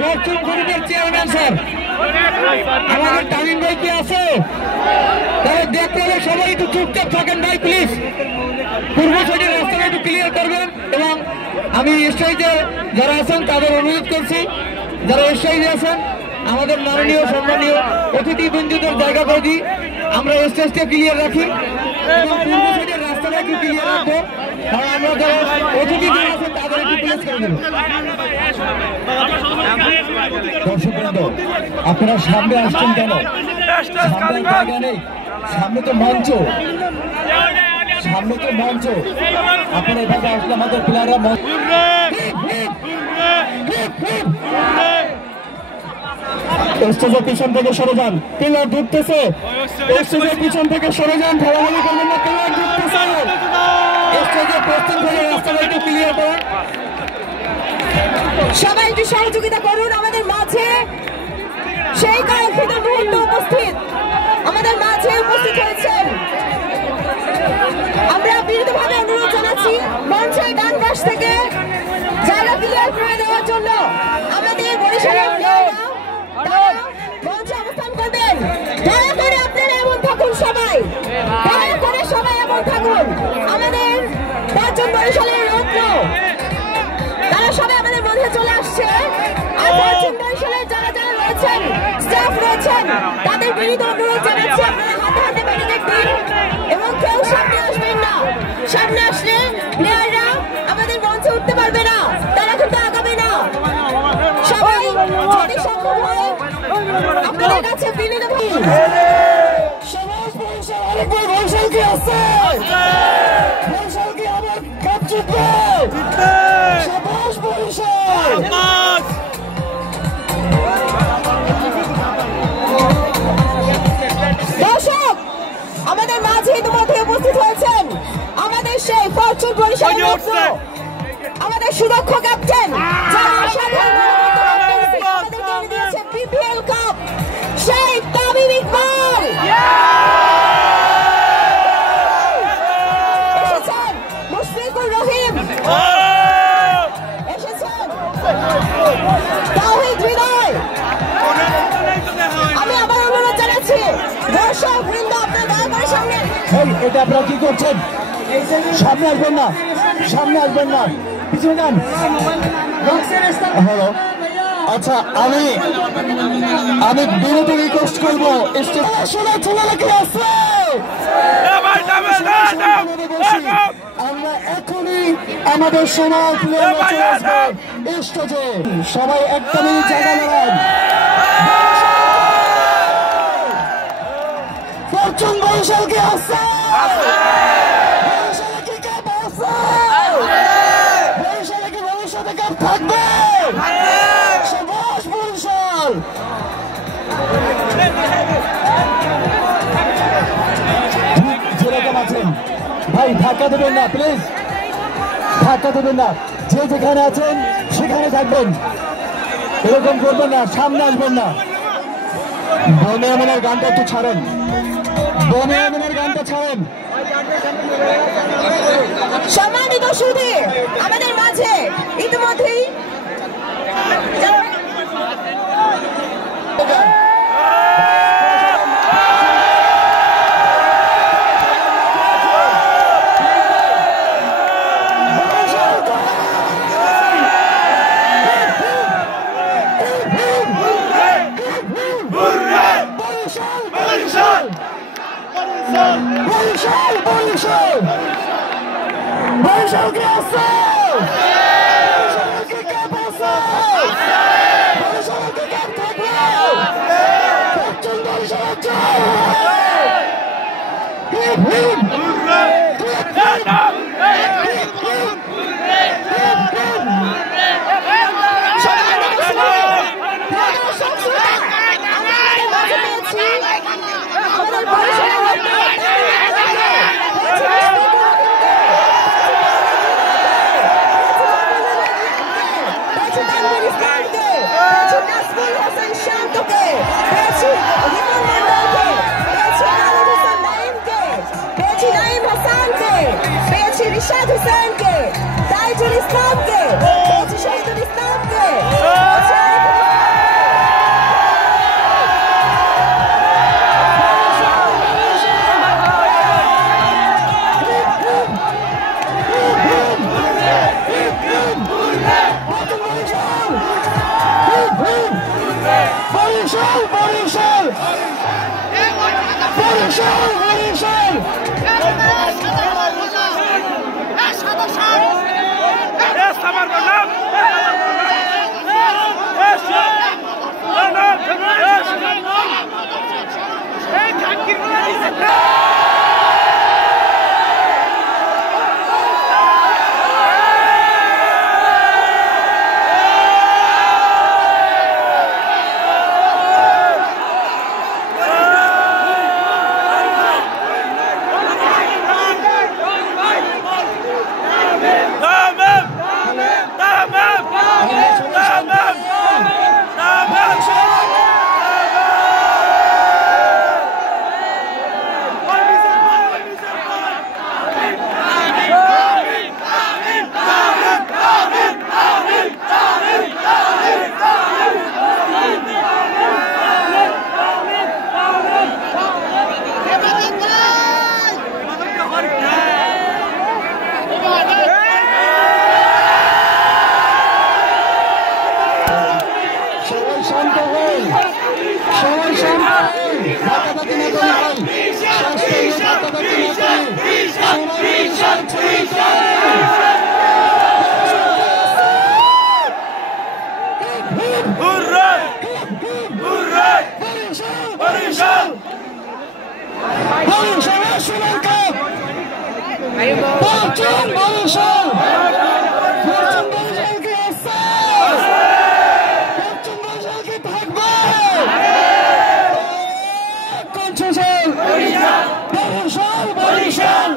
Fortune গ্রুপের chairman sir আমাদের তামিম ভাই কি আছে? তারা দেখতে হলে সবাই একটু চুপচাপ থাকেন ভাই প্লিজ। পূর্ব সাইডের রাস্তাটা একটু ক্লিয়ার করবেন এবং আমি স্টেজে যারা আছেন তাদের অনুরোধ করছি, যারা স্টেজে আছেন আমাদের মাননীয় সম্মানীয় অতিথি বন্ধুদের জায়গা করে দিই, আমরা স্টেজটা ক্লিয়ার রাখি এবং পূর্ব সাইডের রাস্তাটা একটু ক্লিয়ার রাখবো, কারণ আমরা যারা অতিথি যারা আছেন তাদের একটু প্লেস করে দেবো। দর্শকবৃন্দ আপনারা সামনে আসছেন কেন? সামনে জায়গা নেই, সামনে তো মঞ্চ, সামনে তো মঞ্চ। আপনারা এভাবে আসলে আমাদের প্লেয়াররা স্টেজের পিছন থেকে সরে যান, প্লেয়ার ঢুকতেছে। স্টেজের পিছন থেকে সরে যান, ঢালাঢালি করবেন না, প্লেয়ার ঢুকতেছে। স্টেজের পশ্চিম থেকে রাস্তাটা একটু ক্লিয়ার করুন। সবাই একটু সহযোগিতা করুন। আমাদের মাঝে সেই কাঙ্ক্ষিত মুহূর্ত উপস্থিত, আমাদের মাঝে উপস্থিত হয়েছেন। আমরা বিনীতভাবে অনুরোধ জানাচ্ছি মঞ্চের ডান পাশ থেকে জায়গা ক্লিয়ার করে দেওয়ার জন্য। আমাদের বরিশালের মঞ্চে অবস্থান করবেন। দয়া করে আপনারা এমন থাকুন, সবাই দয়া করে সবাই এমন থাকুন। আমাদের পাঁচজন বরিশালের রত্ন তারা সবাই আমাদের মধ্যে চলে আসছে। আর পশ্চিম বরিশালের যারা যারা রয়েছেন, স্টাফ রয়েছেন, তাদের বিনীত অনুরোধ জানাচ্ছি আপনারা হাতে হাতে ব্যারিকেড দিন এবং কেউ সামনে আসবেন না। সামনে আসলে প্লেয়াররা আমাদের মঞ্চে উঠতে পারবে না, তারা কিন্তু আগাবে না। সবাই যদি সম্ভব হয় আপনাদের কাছে বিনীত সমাজ বরিশাল আরেকবার বরিশালকে আছে, বরিশালকে আবার কাপ জিতবে। সমাজ বরিশাল দর্শক আমাদের মাঝে ইতিমধ্যে উপস্থিত হয়েছেন আমাদের সেই ফরচুন বরিশাল আমাদের সুদক্ষ ক্যাপ্টেন, যারা আমাদেরকে দিয়েছে বিপিএল কাপ, সেই তামিম ইকবাল এসেছেন। মুশফিকুর রহিম এসেছেন, তাওহীদ হৃদয়। আমি আবার অনুরোধ জানাচ্ছি দর্শক বৃন্দ আপনারা দয়া করে সামনে। এটা আপনারা কি করছেন? সামনে আসবেন না, সামনে আসবেন না, পিছনে যান। হ্যালো, আচ্ছা আমি বিরত রিকোয়েস্ট করবো আমরা এখনই আমাদের সোনার স্টেজে সবাই একটা মিনিট জায়গা নেবেন। ফরচুন বরিশালকে আসছে, বরিশালে কি কাপ আছে? বরিশালে কি ভবিষ্যতে কাপ থাকবে? সবাস বরিশাল। যেরকম আছেন ভাই ধাক্কা দেবেন না, প্লিজ ধাক্কা দেবেন না। যে যেখানে আছেন সেখানে থাকবেন, এরকম করবেন না, সামনে আসবেন না। বনে আমনের গানটা একটু ছাড়েন, বনে আমনের গানটা ছাড়েন। সম্মানিত সুধী, আমাদের মাঝে ইতিমধ্যেই বরিশাল কে আছে? বরিশাল কে কাপ আছে? বরিশাল কে কাপ থাকবে? ফরচুন বরিশাল জয়। इरशाद हुसैन के, ताजुल इस्लाम के, शहीदुल इस्लाम के, বরিশাল বরিশাল বরিশাল বরিশাল বরিশাল